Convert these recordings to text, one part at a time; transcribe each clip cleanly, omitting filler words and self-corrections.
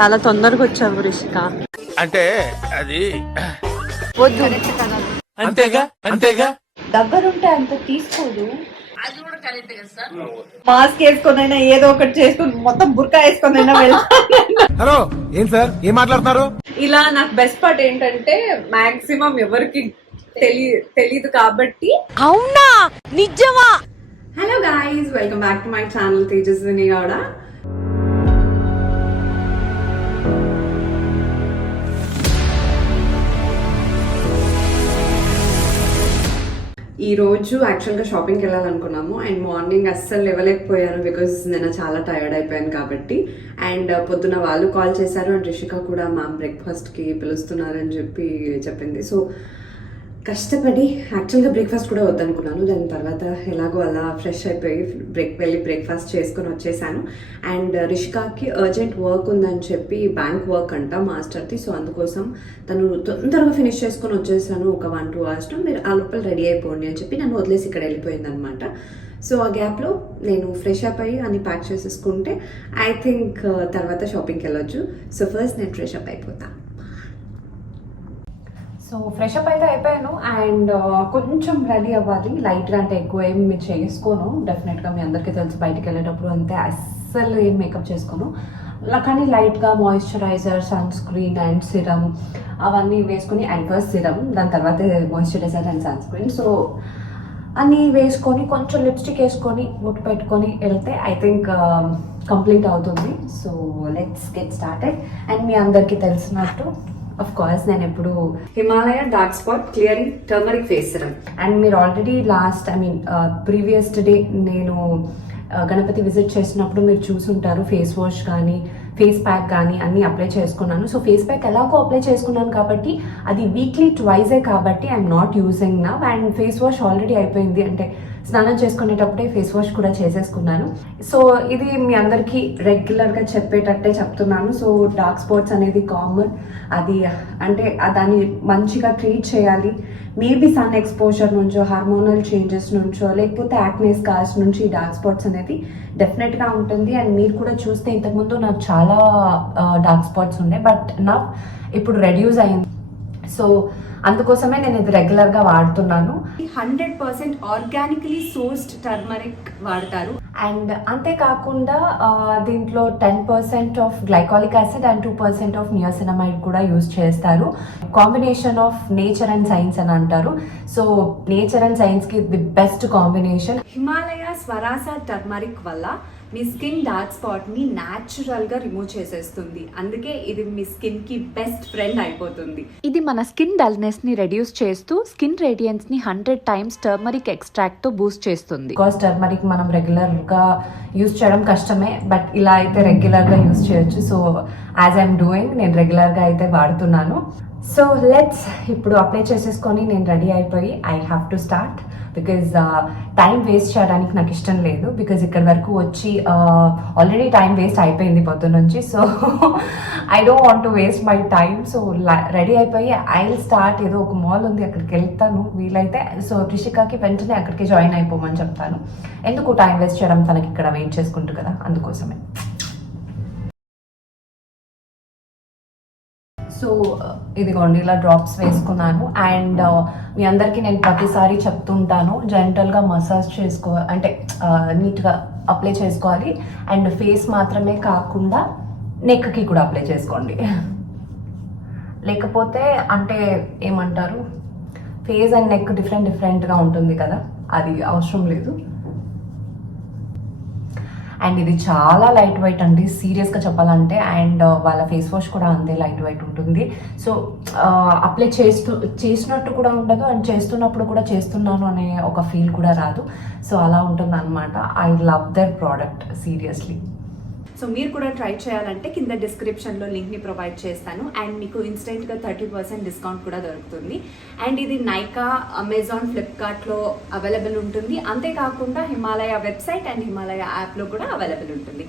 చాలా తొందరగా వచ్చావు రిషిక. అంటే అది వద్దు, అంతేగా అంతేగా. దగ్గరుంటే అంత తీసుకోదు. మాస్క్ వేసుకొనైనా ఏదో ఒకటి చేసుకుని మొత్తం బుర్కా వేసుకొనైనా వెళ్తాను. హలో ఏం సార్ ఏం మాట్లాడుతున్నారు? ఇలా నాకు బెస్ట్ పార్ట్ ఏంటంటే మాక్సిమం ఎవరికి తెలీదు కాబట్టి. అవునా, నిజమా? Hello guys, welcome back to my channel Tejaswini Gowda. ఈ రోజు యాక్చువల్గా షాపింగ్కి వెళ్ళాలనుకున్నాము అండ్ మార్నింగ్ అస్సలు లేవలేకపోయాను బికాజ్ నేను చాలా టైర్డ్ అయిపోయాను కాబట్టి. అండ్ పొద్దున వాళ్ళు కాల్ చేశారు అండ్ రిషిక కూడా మ్యామ్ బ్రేక్ఫాస్ట్కి పిలుస్తున్నారని చెప్పింది. సో కష్టపడి యాక్చువల్గా బ్రేక్ఫాస్ట్ కూడా వద్దనుకున్నాను. దాని తర్వాత ఎలాగో అలా ఫ్రెష్ అయిపోయి వెళ్ళి బ్రేక్ఫాస్ట్ చేసుకొని వచ్చేసాను. అండ్ రిషికాకి అర్జెంట్ వర్క్ ఉందని చెప్పి బ్యాంక్ వర్క్ అంట మాస్టర్ది. సో అందుకోసం తను తొందరగా ఫినిష్ చేసుకొని వచ్చేసాను. ఒక 1-2 అవర్స్లో మీరు ఆ లోపల రెడీ అయిపోండి అని చెప్పి నన్ను వదిలేసి ఇక్కడ వెళ్ళిపోయింది అనమాట. సో ఆ గ్యాప్లో నేను ఫ్రెష్ అప్ అయ్యి అన్ని ప్యాక్ చేసేసుకుంటే ఐ థింక్ తర్వాత షాపింగ్కి వెళ్ళొచ్చు. సో ఫస్ట్ నేను ఫ్రెష్ అప్ అయిపోతాను. సో ఫ్రెష్ అప్ అయితే అయిపోయాను అండ్ కొంచెం రెడీ అవ్వాలి. లైట్గా అంటే ఎక్కువ ఏం మీరు చేసుకోను. డెఫినెట్గా మీ అందరికీ తెలుసు, బయటికి వెళ్ళేటప్పుడు అంతే అస్సలు ఏం మేకప్ చేసుకోను. కానీ లైట్గా moisturiser, sunscreen and serum అవన్నీ వేసుకుని, అండ్ ఫస్ట్ సిరమ్, దాని తర్వాత moisturiser and sunscreen. So అన్నీ వేసుకొని కొంచెం లిప్స్టిక్ వేసుకొని బొట్టు పెట్టుకొని వెళ్తే ఐ థింక్ కంప్లీట్ అవుతుంది. So let's get started. And మీ అందరికీ తెలిసినట్టు ఆఫ్ కోర్స్ నేను ఎప్పుడు Himalaya dark spot clearing turmeric face serum. And మీరు ఆల్రెడీ ప్రీవియస్ డే నేను గణపతి విజిట్ చేసినప్పుడు మీరు చూసుంటారు. ఫేస్ వాష్ కానీ ఫేస్ ప్యాక్ కానీ అన్నీ అప్లై చేసుకున్నాను. సో ఫేస్ ప్యాక్ ఎలాగో అప్లై చేసుకున్నాను కాబట్టి అది వీక్లీ ట్వైజే కాబట్టి ఐఎమ్ నాట్ యూజింగ్ నా. అండ్ ఫేస్ వాష్ ఆల్రెడీ అయిపోయింది, అంటే స్నానం చేసుకునేటప్పుడే ఫేస్ వాష్ కూడా చేసేసుకున్నాను. సో ఇది మీ అందరికీ రెగ్యులర్గా చెప్పేటట్టే చెప్తున్నాను. సో డార్క్ స్పాట్స్ అనేది కామన్, అది అంటే దాన్ని మంచిగా ట్రీట్ చేయాలి. మేబీ సన్ ఎక్స్పోజర్ నుంచో, హార్మోనల్ చేంజెస్ నుంచో, లేకపోతే యాక్నే స్కార్స్ నుంచి డార్క్ స్పాట్స్ అనేది డెఫినెట్గా ఉంటుంది. అండ్ మీరు కూడా చూస్తే ఇంతకుముందు నాకు చాలా డార్క్ స్పాట్స్ ఉన్నాయి, బట్ నా ఇప్పుడు రెడ్యూస్ అయింది. సో అందుకోసమే నేను ఇది రెగ్యులర్గా వాడుతున్నాను. 100% ఆర్గానికలీ సోర్స్డ్ టర్మరిక్ వాడతారు. అండ్ అంతేకాకుండా దీంట్లో 10% of glycolic acid and 2% of niacinamide కూడా యూజ్ చేస్తారు. Combination of nature and science అని అంటారు. సో నేచర్ అండ్ సైన్స్కి ది బెస్ట్ కాంబినేషన్. హిమాలయ స్వరాస టర్మరిక్ వల్ల మీ స్కిన్ డార్క్ స్పాట్ని న్యాచురల్గా రిమూవ్ చేసేస్తుంది. అందుకే ఇది మీ స్కిన్కి బెస్ట్ ఫ్రెండ్ అయిపోతుంది. ఇది మన స్కిన్ డల్నెస్ని రెడ్యూస్ చేస్తూ స్కిన్ రేడియన్స్ని 100 times టర్మరిక్ ఎక్స్ట్రాక్ట్తో బూస్ట్ చేస్తుంది. బికాస్ టర్మరిక్ మనం రెగ్యులర్గా యూజ్ చేయడం కష్టమే, బట్ ఇలా అయితే రెగ్యులర్గా యూజ్ చేయొచ్చు. సో యాజ్ ఐఎమ్ డూయింగ్, నేను రెగ్యులర్గా అయితే వాడుతున్నాను. సో లెట్స్ ఇప్పుడు అప్లై చేసేసుకొని నేను రెడీ అయిపోయి I have to start. Because time waste చేయడానికి నాకు ఇష్టం లేదు. బికాజ్ ఇక్కడ వరకు వచ్చి ఆల్రెడీ టైం వేస్ట్ అయిపోయింది పొద్దున్న నుంచి. So I don't want to waste my time. So ready అయిపోయి ఐ విల్ స్టార్ట్. ఏదో ఒక మాల్ ఉంది, అక్కడికి వెళ్తాను వీలైతే. సో రిషికాకి వెంటనే అక్కడికి జాయిన్ అయిపోమని చెప్తాను. ఎందుకు టైం వేస్ట్ చేయడం, తనకి ఇక్కడ వెయిట్ చేసుకుంటూ కదా, అందుకోసమే. సో ఇదిగోండి ఇలా డ్రాప్స్ వేసుకున్నాను. అండ్ మీ అందరికీ నేను ప్రతిసారి చెప్తుంటాను, జెంటల్గా మసాజ్ అంటే నీట్గా అప్లై చేసుకోవాలి. అండ్ ఫేస్ మాత్రమే కాకుండా నెక్కి కూడా అప్లై చేసుకోండి. లేకపోతే అంటే ఏమంటారు, ఫేస్ అండ్ నెక్ డిఫరెంట్గా ఉంటుంది కదా, అది అవసరం లేదు. అండ్ ఇది చాలా లైట్ వెయిట్ అండి, సీరియస్గా చెప్పాలంటే. అండ్ వాళ్ళ ఫేస్ వాష్ కూడా అంతే లైట్ వెయిట్ ఉంటుంది. సో అప్లై చేసినట్టు కూడా ఉండదు, అండ్ చేస్తున్నప్పుడు కూడా చేస్తున్నాను అనే ఒక ఫీల్ కూడా రాదు. సో అలా ఉంటుంది అనమాట. I love their product seriously. So మీరు కూడా ట్రై చేయాలంటే కింద డిస్క్రిప్షన్లో లింక్ని ప్రొవైడ్ చేస్తాను. అండ్ మీకు ఇన్స్టెంట్గా 30% డిస్కౌంట్ కూడా దొరుకుతుంది. అండ్ ఇది నైకా, అమెజాన్, ఫ్లిప్కార్ట్లో అవైలబుల్ ఉంటుంది. అంతేకాకుండా హిమాలయ వెబ్సైట్ అండ్ హిమాలయ యాప్లో కూడా అవైలబుల్ ఉంటుంది.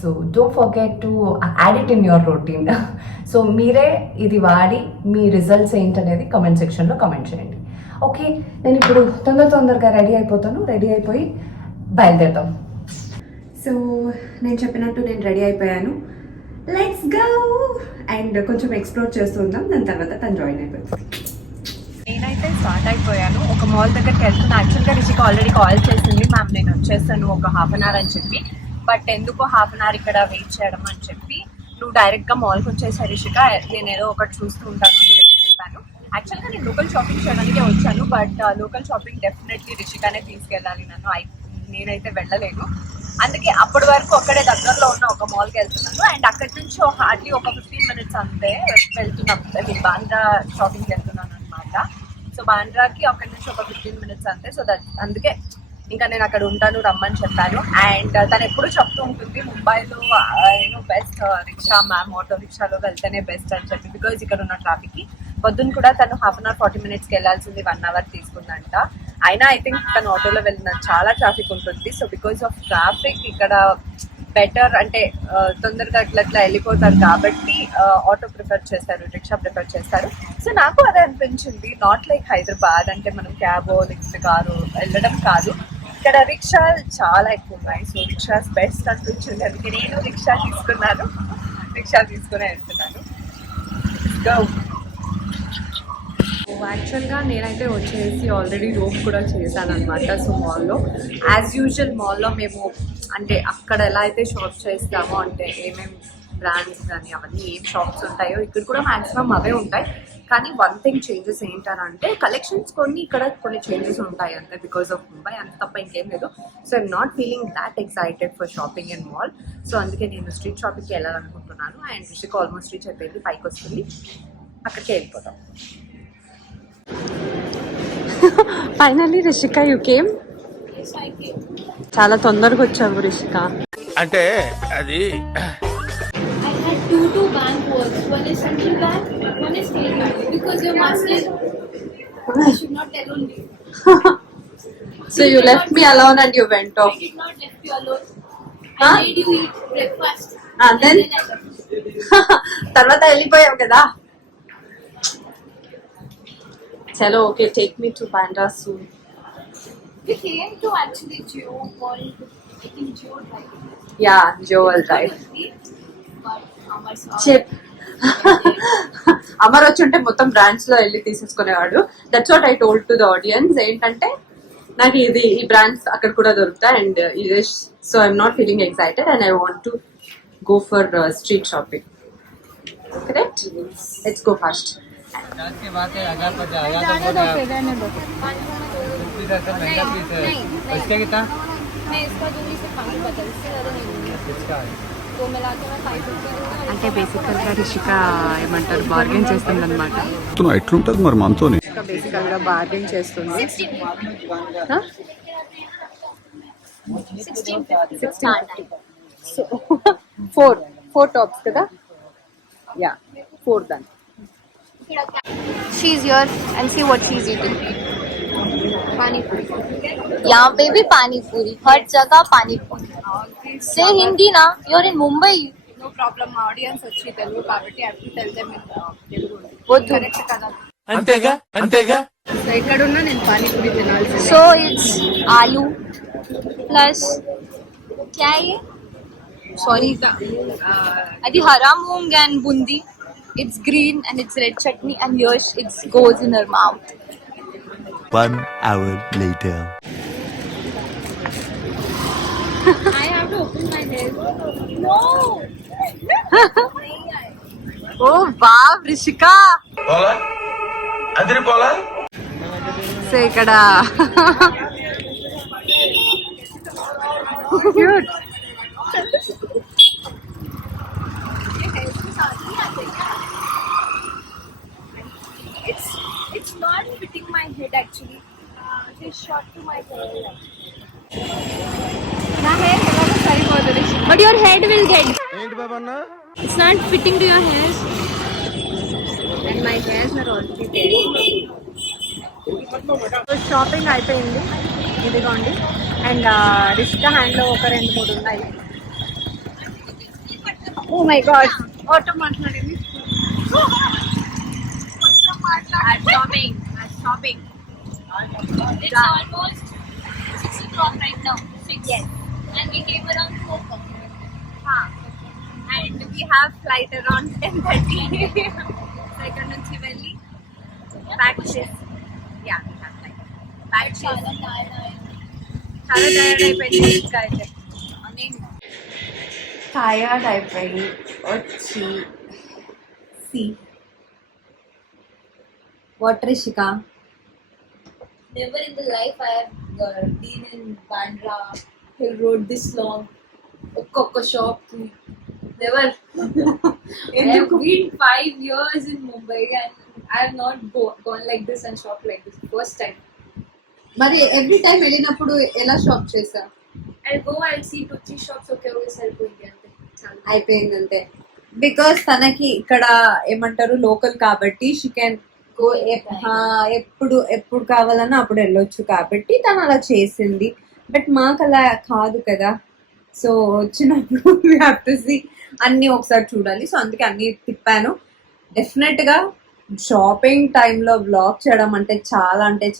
So don't forget to add it in your routine. So మీరే ఇది వాడి మీ రిజల్ట్స్ ఏంటనేది కమెంట్ సెక్షన్లో కమెంట్ చేయండి. ఓకే, నేను ఇప్పుడు తొందరగా రెడీ అయిపోతాను. రెడీ అయిపోయి బయలుదేరుతాం. సో నేను చెప్పినట్టు నేను రెడీ అయిపోయాను. లెట్స్ గో అండ్ కొంచెం ఎక్స్ప్లోర్ చేస్తుందాం. దాని తర్వాత తను జాయిన్ అయిపోతుంది. నేనైతే స్టార్ట్ అయిపోయాను. ఒక మాల్ దగ్గరికి వెళ్తున్నా. యాక్చువల్గా రిషిక ఆల్రెడీ కాల్ చేసింది, మ్యామ్ నేను వచ్చేస్తాను ఒక హాఫ్ అన్ అవర్ అని చెప్పి. బట్ ఎందుకో హాఫ్ అన్ అవర్ ఇక్కడ వెయిట్ చేయడం అని చెప్పి, నువ్వు డైరెక్ట్గా మాల్కి వచ్చేసా రిషిక, నేను ఏదో ఒకటి చూస్తూ ఉంటాను అని చెప్పాను. యాక్చువల్గా నేను లోకల్ షాపింగ్ చేయడానికే వచ్చాను, బట్ లోకల్ షాపింగ్ డెఫినెట్లీ రిషికానే తీసుకెళ్ళాలి నన్ను. నేనైతే వెళ్ళలేను. అందుకే అప్పటి వరకు అక్కడే దగ్గరలో ఉన్న ఒక మాల్కి వెళ్తున్నాను. అండ్ అక్కడి నుంచి హార్డ్లీ ఒక 15 minutes అంతే వెళ్తున్నాం. బాంద్రా షాపింగ్కి వెళ్తున్నాను అనమాట. సో బాంద్రాకి అక్కడి నుంచి ఒక 15 minutes అంతే. సో అందుకే ఇంకా నేను అక్కడ ఉంటాను, రమ్మని చెప్పాను. అండ్ తను ఎప్పుడు చెప్తూ ఉంటుంది ముంబైలో బెస్ట్ రిక్షా మ్యామ్, ఆటో రిక్షాలో వెళ్తేనే బెస్ట్ అని చెప్పి, బికాజ్ ఇక్కడ ఉన్న ట్రాఫిక్కి. పొద్దున్న కూడా తను హాఫ్ అన్ అవర్ 40 minutesకి వెళ్ళాల్సింది 1 hour తీసుకుందంట. అయినా ఐ థింక్ తను ఆటోలో వెళ్ళిన చాలా ట్రాఫిక్ ఉంటుంది. సో బికాజ్ ఆఫ్ ట్రాఫిక్ ఇక్కడ బెటర్ అంటే తొందరగా అట్లా వెళ్ళిపోతారు కాబట్టి ఆటో ప్రిఫర్ చేస్తారు, రిక్షా ప్రిఫర్ చేస్తారు. సో నాకు అదే అనిపించింది. నాట్ లైక్ హైదరాబాద్ అంటే మనం క్యాబో లేకపోతే కారు వెళ్ళడం కాదు, ఇక్కడ రిక్షాలు చాలా ఎక్కువ ఉన్నాయి. సో రిక్షాస్ బెస్ట్ అనిపించింది. అందుకే నేను రిక్షా తీసుకున్నాను, రిక్షా తీసుకునే వెళ్తున్నాను. యాక్చువల్గా నేనైతే వచ్చేసి ఆల్రెడీ రోప్ కూడా చేశాను అనమాట. సో మాల్లో యాజ్ యూజువల్ మాల్లో మేము అంటే అక్కడ ఎలా అయితే షాప్ చేస్తామో, అంటే ఏమేమి బ్రాండ్స్ కానీ అవన్నీ ఏం షాప్స్ ఉంటాయో ఇక్కడ కూడా మ్యాక్సిమం అవే ఉంటాయి. కానీ వన్ థింగ్ చేంజెస్ ఏంటనంటే కలెక్షన్స్ ఇక్కడ కొన్ని చేంజెస్ ఉంటాయి అంతే, బికాస్ ఆఫ్ ముంబై, అంత తప్ప ఇంకేం లేదు. So I'm not feeling that excited for shopping in mall. So అందుకే నేను స్ట్రీట్ షాపింగ్కి వెళ్ళాలనుకుంటున్నాను. అండ్ రిషిక ఆల్మోస్ట్ రీచ్ అయిపోయింది, పైకి వస్తుంది, అక్కడికే వెళ్ళిపోతాం. Finally Rishika you came. చాలా తొందరగా వచ్చావు రిషిక. అంటే అది I had two bank works. One is central bank, one is state bank. Because your master, I should not tell only. So you left me alone and you went I off. did not left you alone. Huh? I made you eat breakfast. And then? I left. తర్వాత వెళ్ళిపోయావు కదా. చలో okay, take me to Bandra soon. We came to actually Jio Mall. I think Jio Drive. Yeah జోవల్ drive. But Amar saw. చెప్ అమర్ వచ్చి ఉంటే మొత్తం brands లో వెళ్ళి తీసేసుకునేవాడు. That's what I told to the audience. ఏంటంటే నాకు ఈ బ్రాండ్స్ అక్కడ కూడా దొరుకుతాయి అండ్ ఇది. So I'm not feeling excited and I want to go for street shopping. Correct, let's go fast. मैं इसका दूरी से 5 बता, इससे ज़्यादा नहीं दूंगी. तो मिला के मैं 550 दूंगा. అంటే బేసికల్గా రిషిక ఏమంటారు, బార్గెన్ చేస్తుంది అనమాట. ఎట్లుంటది మరి మనతోని బేసికల్గా బార్గెన్ చేస్తుంది. 1650. సో 4 టాప్స్ కదా. Yeah 4 done. She's here and see what she's eating. Pani puri. यहाँ पे भी पानी पूरी, हर जगह पानी पूरी. Say Hindi na, you're in Mumbai. No problem. Audience వచ్చి తెలుగు కాబట్టి అప్పుడు తెలుగు వద్దు. కరెక్ట్ కదా. అంతేగా అంతేగా సో ఎక్కడున్నా నేను panipuri తినాల్సింది. So it's aloo plus क्या है ये? Sorry, adi hara moong and bundi. It's green and it's red chutney and here it goes in her mouth. 1 hour later. I have to open my hair. No. Oh wow Rishika. పోలా అందరి పోలా. So ఇక్కడ cute. It's not fitting my head actually. It's short to my hair. నా hair ఎలాగో సరిపోదు Rishika. But your head will get. ఏంటి బాబా అన్న? It's not fitting to your hair. And my hairs are already there. So shopping అయిపోయింది, ఇదిగోండి. And Rishika హ్యాండ్లో ఒక 2-3 ఉన్నాయి. ఓ మై గాడ్, ఆటో మాట్లాడింది. Shopping. It's almost 6 o'clock right now. 6. Yes. And we came around 4 o'clock. and we have flight around 10:30. So ఇక్కడ నుంచి వెళ్ళి back చేసి yeah we have flight back చేసి చాలా టైర్డ్ అయిపోయింది ఇంకా అయితే టయర్డ్ అయిపోయి వచ్చి see what Rishika never in the life I have been in Bandra Hill Road this long. ఒక్కొక్క షాప్ కి never. I have been 5 years in Mumbai and I have not gone like this and shopped like this first time. మరి every time వెళ్ళినప్పుడు ఎలా shop చేసా? I'll see 2-3 shops okay సరిపోయింది అంతే చాలా అయిపోయింది అంతే. బికాస్ తనకి ఇక్కడ ఏమంటారు లోకల్ కాబట్టి షీ కెన్ గో ఎప్పుడు కావాలన్నా అప్పుడు వెళ్ళొచ్చు కాబట్టి తను అలా చేసింది. బట్ మాకు అలా కాదు కదా, సో వచ్చినప్పుడు వీ హ్యావ్ టు సీ అన్ని ఒకసారి చూడాలి. సో అందుకే అన్ని తిప్పాను. డెఫినెట్ గా షాపింగ్ టైంలో బ్లాగ్ చేయడం అంటే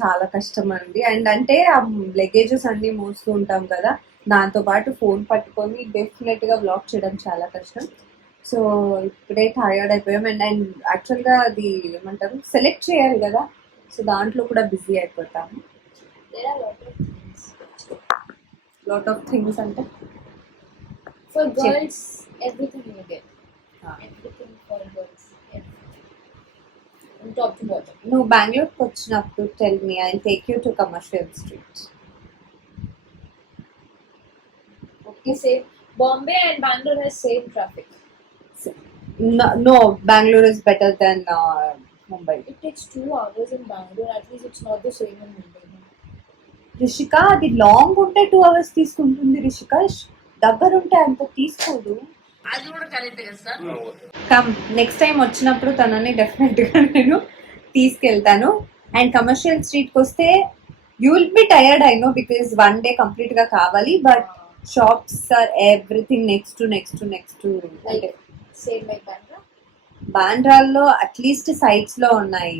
చాలా కష్టం అండి. అండ్ అంటే ఆ లగేజెస్ అన్ని మోస్తూ ఉంటాం కదా, దాంతో పాటు ఫోన్ పట్టుకొని డెఫినెట్ గా బ్లాగ్ చేయడం చాలా కష్టం. సో ఇప్పుడే టయర్డ్ అయిపోయాం. అండ్ యాక్చువల్గా అది ఏమంటారు సెలెక్ట్ చేయాలి కదా, సో దాంట్లో కూడా బిజీ అయిపోతాము. there are lot of things అంటే for girls everything you get everything for girls everything from top to bottom. నువ్వు బెంగళూరుకి వచ్చినప్పుడు tell me, I take you to commercial street. Okay, same. Bombay and Bangalore has same traffic. No, Bangalore is better than Mumbai. It takes 2 hours in Bangalore. At least it's not the same in Mumbai. Rishika అది long ఉంటే 2 hours తీసుకుంటుంది. రిషిక దగ్గర ఉంటే అంత తీసుకోదు. Come next time వచ్చినప్పుడు తనని definite గా నేను తీసుకెళ్తాను. అండ్ కమర్షియల్ స్ట్రీట్ కి వస్తే you will be tired I know, because 1 day complete గా కావాలి. But shops are everything next to అంటే Same like Bandra. బాండ్రాల్లో అట్లీస్ట్ సైట్స్ లో ఉన్నాయి.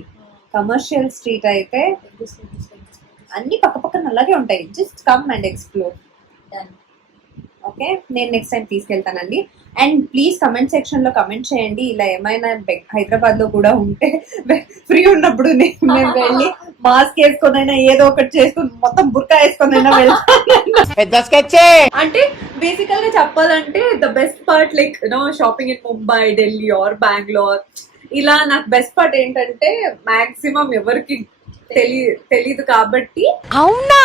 కమర్షియల్ స్ట్రీట్ అయితే Like this, like this, like this, like this. అన్ని పక్కన అలాగే ఉంటాయి. Just come and explore. Done. Okay, నేను నెక్స్ట్ టైం తీసుకెళ్తానండి. అండ్ ప్లీజ్ కమెంట్ సెక్షన్ లో కమెంట్ చేయండి, ఇలా ఏమైనా హైదరాబాద్ లో కూడా ఉంటే ఫ్రీ ఉన్నప్పుడు నేను వెళ్ళి మాస్క్ వేసుకొనైనా ఏదో ఒకటి చేసుకుని మొత్తం బుర్కా వేసుకొనైనా వెళ్తాను. అంటే బేసికల్ గా చెప్పాలంటే the best part like shopping in Mumbai, Delhi or Bengaluru, ఇలా నాకు బెస్ట్ పార్ట్ ఏంటంటే మాక్సిమం ఎవరికి తెలీదు కాబట్టి. అవునా,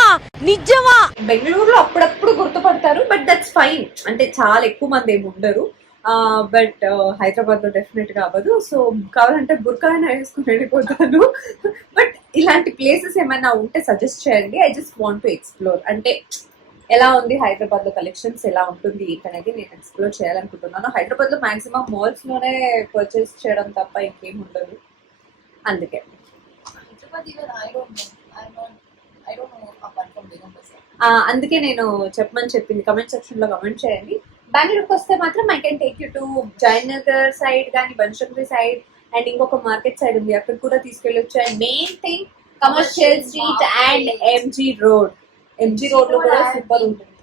నిజమా? బెంగళూరులో అప్పుడప్పుడు గుర్తుపడతారు, బట్ దట్స్ ఫైన్. అంటే చాలా ఎక్కువ మంది ఏమి ఉండరు. బట్ హైదరాబాద్ లో డెఫినెట్ గా అవ్వదు. సో కావాలంటే బుర్కా అయినా వేసుకుని వెళ్ళిపోతాను. బట్ ఇలాంటి ప్లేసెస్ ఏమైనా ఉంటే సజెస్ట్ చేయండి. I just want to explore. అంటే ఎలా ఉంది హైదరాబాద్ లో కలెక్షన్స్ ఎలా ఉంటుంది అనేది నేను ఎక్స్ప్లోర్ చేయాలనుకుంటున్నాను. హైదరాబాద్ లో మాక్సిమం మాల్స్ లోనే పర్చేస్ చేయడం తప్ప ఇంకేం ఉండదు. అందుకే Hyderabad even I don't know. I don't know apart from Begum Bazaar. అందుకే నేను చెప్పమని చెప్పింది. కమెంట్ సెక్షన్ లో కమెంట్ చేయండి. బెంగళూరుకి వస్తే మాత్రం I can take you to Jayanagar side కానీ బన్షంకరి సైడ్ అండ్ ఇంకొక మార్కెట్ సైడ్ ఉంది, అక్కడ కూడా తీసుకెళ్ళొచ్చు. And main thing commercial street and MG road లో కూడా సూపర్ ఉంటుంది.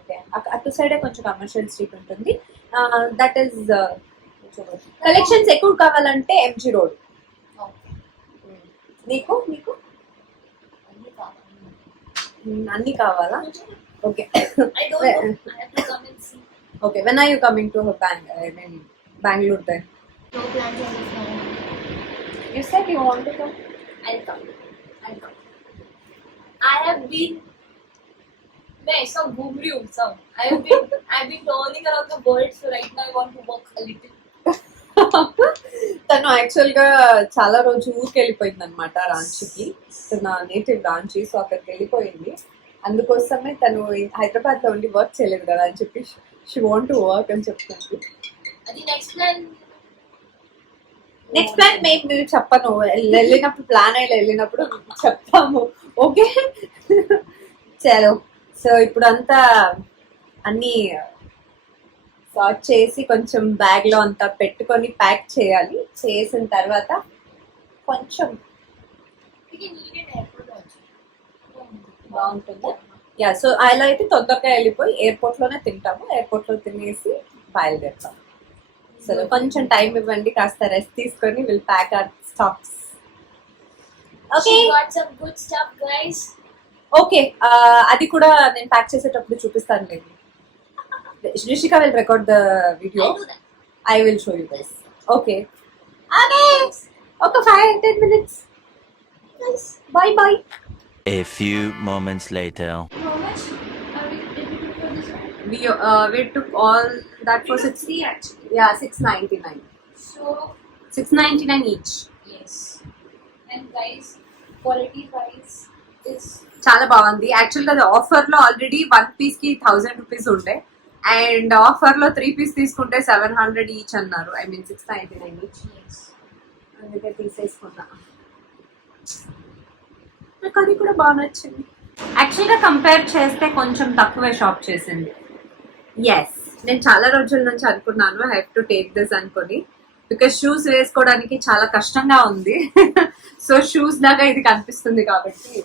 ఓకే, అటు సైడే కొంచెం కమర్షియల్ స్ట్రీట్ ఉంటుంది. దట్ ఈస్ కలెక్షన్స్ ఎక్కువ కావాలంటే ఎంజీ రోడ్. నీకు అన్ని కావాలా? Okay, I don't know. I have to come and see. Okay, when are you coming to Bangalore then? No plans as of now. You said you want to come. I'll come. I have been. मैं ऐसा घूम रही हूँ सब. I've been turning around the world, so right now I want to walk a little. తను actual గా చాలా రోజు ఊరికి వెళ్ళిపోయింది అనమాట, రాంచీకి. నా నేటివ్ రాంచీ, సో అక్కడికి వెళ్ళిపోయింది. అందుకోసమే తను హైదరాబాద్ లో ఉండి వర్క్ చేయలేదు కదా అని చెప్పి షీ వాంట్ టు వర్క్ అని చెప్తుంది. అది నెక్స్ట్ ప్లాన్ మేము చెప్పను, వెళ్ళినప్పుడు ప్లాన్ అయ్యి వెళ్ళినప్పుడు చెప్తాము. ఓకే చలో. సో ఇప్పుడు అంతా అన్ని సార్ట్ చేసి కొంచెం బ్యాగ్ లో అంతా పెట్టుకొని ప్యాక్ చేయాలి. చేసిన తర్వాత కొంచెం బాగుంటుంది. యా, సో అలా అయితే తొందరగా వెళ్ళిపోయి ఎయిర్పోర్ట్ లోనే తింటాము, ఎయిర్పోర్ట్ లో తినేసి బయలుదేరుతాం. సో కొంచెం టైం ఇవ్వండి, కాస్త రెస్ట్ తీసుకొని will pack our stocks. Okay She got some good stuff, guys. Okay, అది కూడా నేను ప్యాక్ చేసేటప్పుడు చూపిస్తాను లేదు. Rishika will record the video, I'll do that. I will show you guys. Okay okay, ఒక 5-10 minutes. Bye bye. A few moments later. How much are we did we do for this one? We took all that for 3 actually. yeah 699. So 699 each. yes. And guys, quality wise is చాలా బాగుంది. యాక్చువల్గా అది offer లో already 1 piece కి 1000 rupees ఉండే, and offer లో 3 piece తీసుకుంటే 700 each అన్నారు. I mean 699 each. yes. అందుకే తీసేసుకున్నా. నాకు అది కూడా బాగా నచ్చింది. యాక్చువల్గా కంపేర్ చేస్తే కొంచెం తక్కువే షాప్ చేసింది. ఎస్, నేను చాలా రోజుల నుంచి అనుకున్నాను I have to take this అనుకొని, బికాస్ షూస్ వేసుకోవడానికి చాలా కష్టంగా ఉంది. సో షూస్ లాగా ఇది కనిపిస్తుంది కాబట్టి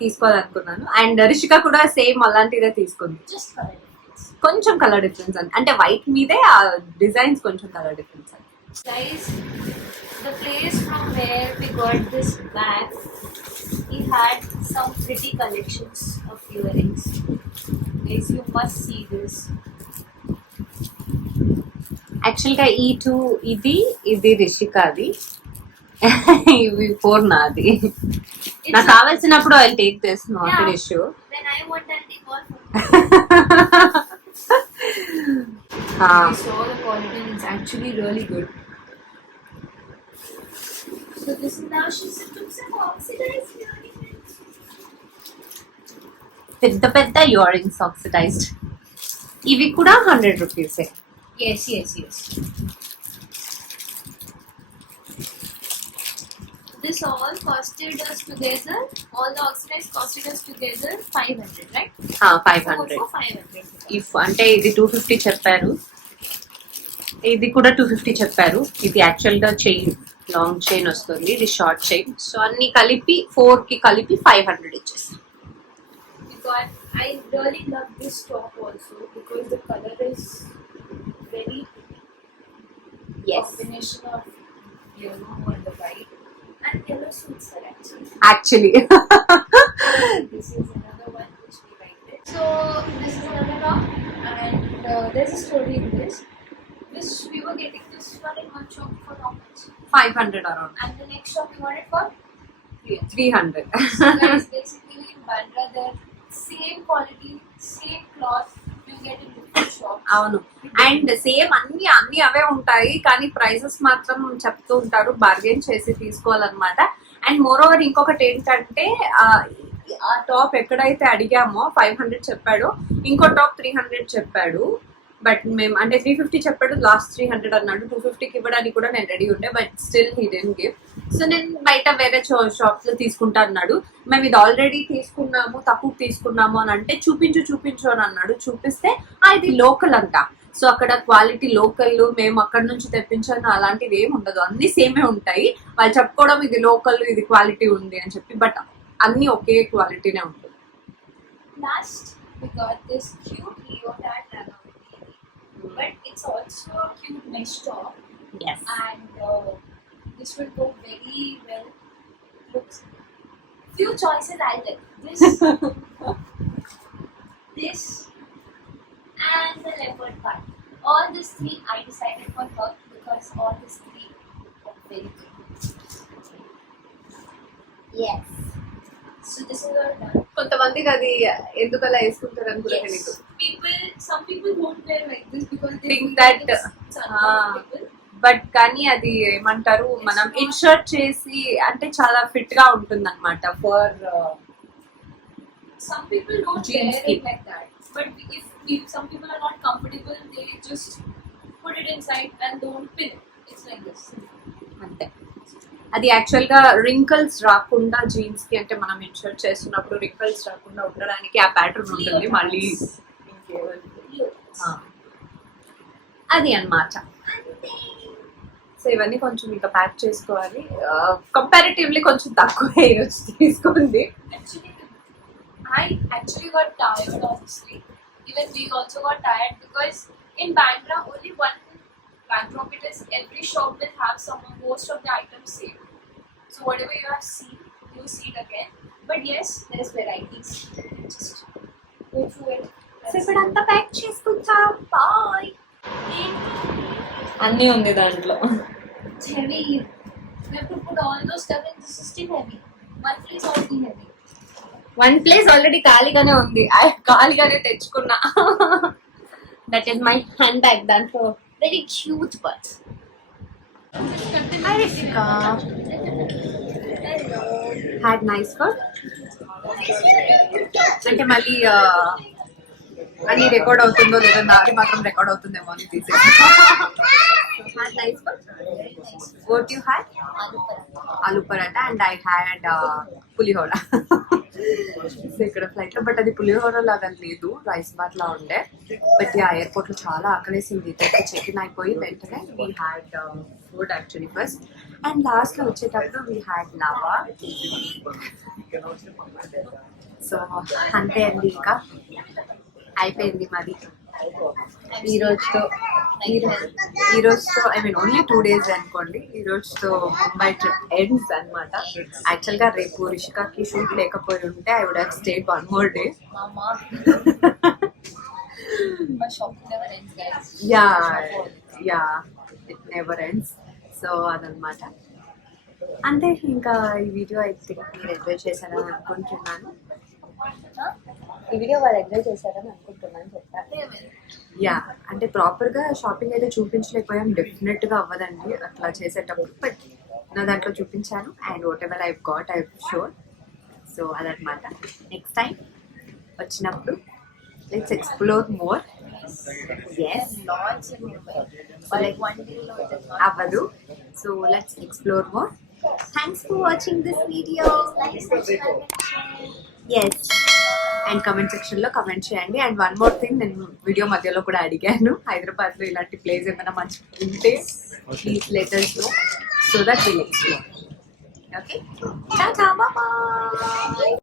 తీసుకోవాలనుకున్నాను. అండ్ రిషిక కూడా సేమ్ అలాంటిదే తీసుకుంది. Just color difference. కొంచెం కలర్ డిఫరెన్స్ అంటే వైట్ మీదే ఆ డిజైన్స్ కొంచెం కలర్ డిఫరెన్స్ అని. Guys, the place from where we got this bag, he had some pretty collections of earrings. Guys, you must see this. యాక్చువల్గా ఈ 2 ఇది రిషికాది, ఇవి 4 నాది. నాకు కావాల్సినప్పుడు I take this, not an issue. When I want, I'll take all from I saw the quality and it's actually really good. So this is now she took some oxidized earrings. పెద్ద పెద్ద ear rings oxidised, ఇవి కూడా 100 rupees. Yes. This all costed us together, all the oxidized costed us together 500, right? 500. 500. If అంటే ఇది 250 చెప్పారు, ఇది కూడా 250 చెప్పారు. ఇది యాక్చువల్ గా చైన్, లాంగ్ చైన్ వస్తుంది, ఇది షార్ట్ చైన్. సో అన్ని కలిపి 4 కి కలిపి 500 ఇచ్చేసి. Because I really love this top also because the color is very combination of yellow and the white, and yellow suits her actually. Actually This is another one which we liked it. So this is another top, and there's a story in this. Which we were getting this one in one shop for how much? 500 around, And the next shop we got it for 300. So guys, basically in Bandra, the same quality, same cloth you get in different shops. అవును, and same అన్ని అవే ఉంటాయి, కానీ prices మాత్రం చెప్తూ ఉంటారు, bargain చేసి తీసుకోవాలన్నమాట. And more over ఇంకొకటి ఏంటంటే ఆ టాప్ ఎక్కడైతే అడిగామో 500 చెప్పాడు, ఇంకో టాప్ 300 చెప్పాడు. బట్ మేము అంటే 350 చెప్పాడు, లాస్ట్ 300 అన్నాడు. 250కి ఇవ్వడానికి కూడా నేను రెడీ ఉండే, but still he didn't give. So నేను బయట వేరే షాప్స్ లో తీసుకుంటా అన్నాడు. మేము ఇది ఆల్రెడీ తీసుకున్నాము, తక్కువ తీసుకున్నాము అని అంటే చూపించు అని అన్నాడు. చూపిస్తే ఇది లోకల్ అంట. సో అక్కడ క్వాలిటీ లోకల్, మేము అక్కడ నుంచి తెప్పించాను అలాంటివి ఏమి ఉండదు, అన్ని సేమే ఉంటాయి. వాళ్ళు చెప్పుకోవడం ఇది లోకల్, ఇది క్వాలిటీ ఉంది అని చెప్పి, బట్ అన్ని ఒకే క్వాలిటీనే ఉంటుంది. Last, we got this cute leotard ragam, but it's also a cute mesh top, Yes. and this will go very well. Looks few choices I like. This, and the leopard part. All these 3 I decided for her because all these 3 are very good. Yes. So this is all done. కొంతమందికి అది ఎందుకు అలా వేసుకుంటారు అని కూడా తెలియదు. Some people won't wear like this because they Think that, people. But కానీ అది ఏమంటారు, మనం ఇన్షర్ట్ చేసి అంటే చాలా ఫిట్ గా ఉంటుంది అనమాట. For Some people don't Jeans wear it like that. But if some people are not comfortable, they just put it inside and don't pin it. It's like this. అంతే. అది యాక్చువల్ గా wrinkles రాకుండా jeans కి, అంటే మనం in shirt చేస్తున్నప్పుడు wrinkles రాకుండా ఉండడానికి ఆ ప్యాటర్న్ ఉంటుంది. మళ్ళీ అది అన్నమాట. సో ఇవన్నీ కొంచెం ఇంకా ప్యాక్ చేసుకోవాలి. కంపారిటివ్లీ కొంచెం తక్కువ వేయచ్చు తీసుకుంది. Actually, I actually got tired, honestly. Even we also got tired because in Bandra only one backdrop it is every shop will have most of the items same. So whatever you have seen, you see it again. But yes, there is varieties. Just go through it. So ఇప్పుడంతా pack చేసుకుంటా. Bye. అన్నీ ఉంది దాంట్లో. It's heavy. We have to put all those stuff in. This is still heavy. One place already heavy. One place already ఖాళీగానే ఉంది, ఖాళీగానే తెచ్చుకున్నా. That is my hand bag. దాంట్లో Very cute but. Hi Rishika, had nice food. అంటే మళ్ళీ అన్ని record అవుతుందో లేదో, నాది మాత్రం రికార్డ్ అవుతుందేమో అని తీసేసి. Had nice food. What you had? Aloo paratha and I had pulihora. So ఇక్కడ ఫ్లైట్ లో, బట్ అది పులిహోర లాగా లేదు, రైస్ బాత్ లా ఉండే. బట్ ఆ ఎయిర్పోర్ట్ లో చాలా ఆకలేసింది. చెక్ ఇన్ అయిపోయి వెంటనే we had food actually first. And last లో వచ్చేటప్పుడు వీ హ్యాడ్ లావా. సో అంతే అండి, ఇంకా అయిపోయింది మాది ఈ రోజుతో. ఐ మీన్ ఓన్లీ 2 days అనుకోండి. ఈ రోజుతో ముంబై ట్రిప్ ఎండ్స్ అనమాట. యాక్చువల్ గా రేపు రిషికాకి షూట్ లేకపోయి ఉంటే I would have stayed 1 more day. My shopping never ends, guys. Yeah it never ends. So అదనమాట. అంతే, ఇంకా ఈ వీడియో ఐ థింక్ మీరు ఎంజాయ్ చేశారని అనుకుంటున్నాను. ఈ వీడియో వాళ్ళు ఎంజాయ్ చేశారని అనుకుంటున్నాను చెప్పారు. యా, అంటే ప్రాపర్ గా షాపింగ్ అయితే చూపించలేకపోయాం, డెఫినెట్ గా అవ్వదండి అట్లా చేసేటప్పుడు. బట్ నా దాంట్లో చూపించాను and whatever I got I showed. So అదనమాట. నెక్స్ట్ టైం వచ్చినప్పుడు let's explore more. Yes, Lots in Mumbai. So like One day loads is not అవ్వదు. So let's explore more. Thanks for watching this video. nice. Subscribe and share. Yes, and comment section లో comment చేయండి. And one more thing, నేను video మధ్యలో కూడా అడిగాను, హైదరాబాద్ లో ఇలాంటి place ఏమైనా మంచి ఉంటే ప్లీజ్ లెటర్స్ లో, so that will explore. Okay, tata, bye.